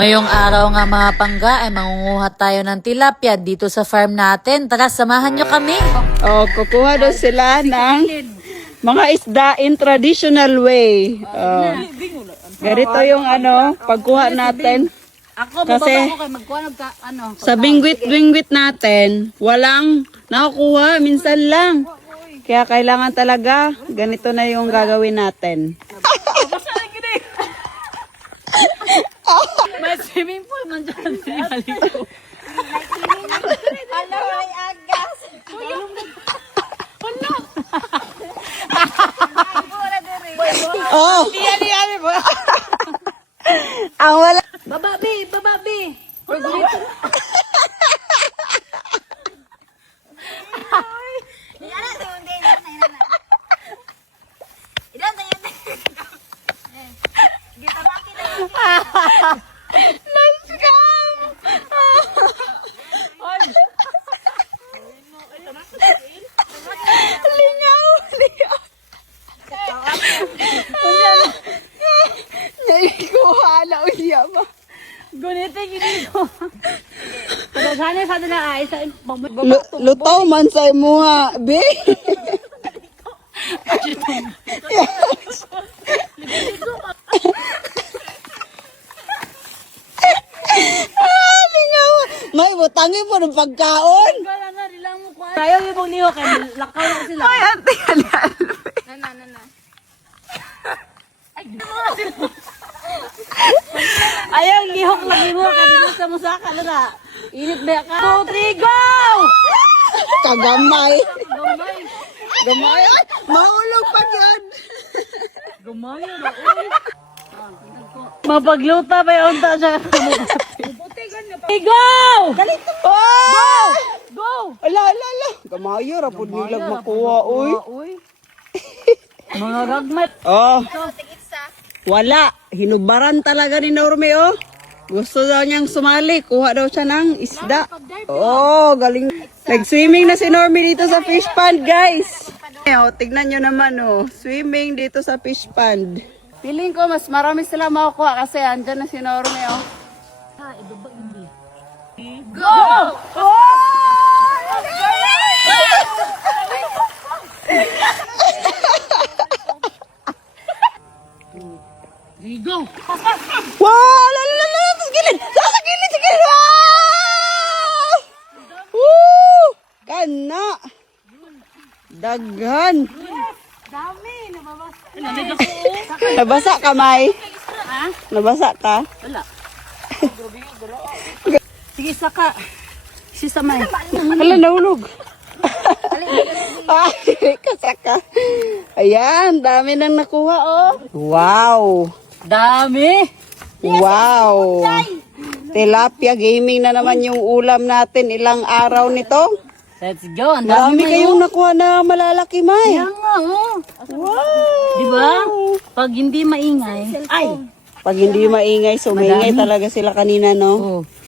Ngayong araw nga mga pangga ay mangunguha tayo ng tilapia dito sa farm natin. Tara, samahan nyo kami. Oh, kukuha daw sila ng mga isda in traditional way. Oh. Ganito yung pagkuha natin. Kasi sa bingwit natin, walang nakukuha, minsan lang. Kaya kailangan talaga, ganito na yung gagawin natin. May swimming pool man dyan. Ano, may agas. Oh! Ang wala. Bababi. Lutaw man sa imuha, be. Lingaw. May butangi po ng pagkaon. Tayo yung pong niho kay lakaw na sila. Ay, ante kalal. Ayaw, lihok lagi mo. Kanina sa musaka na. Init ba ka? 2, 3, go! Kagamay. Gamay. Mahulog pa yan. Gumayo na. Mapagluta pa yung unta siya. Go! Oh! Go! Ala. Gamayo, rapod nilag makuha, uy. Mga ragmat. Oh. Wala. Hinubaran talaga ni Norme, oh. Gusto daw niyang sumali. Kuha daw siya ng isda. Oh, galing. Nag-swimming na si Norme dito sa fish pond, guys. Oh, tignan nyo naman, oh. Swimming dito sa fish pond. Feeling ko, mas marami sila makukuha kasi andyan na si Norme, oh. Go! Go! Wow! Lala! Sa gilid! Sa gilid! Wow! Woo! Kana! Daghan! Dami! Nabasa ka, May? Nabasa ka? Wala. Sige, saka. Si Samay. Hala, nahulog. Ay, kasaka. Ayan, dami nang nakuha, oh. Wow! Dami! Wow! Tilapia gaming na naman yung ulam natin. Ilang araw nito? Let's go! Ang Marami dami kayong nakuha na malalaki, May. Kaya nga, oh. Wow! Diba? Pag hindi maingay. Ay! Pag hindi maingay, sumingay talaga sila kanina, no? Oh.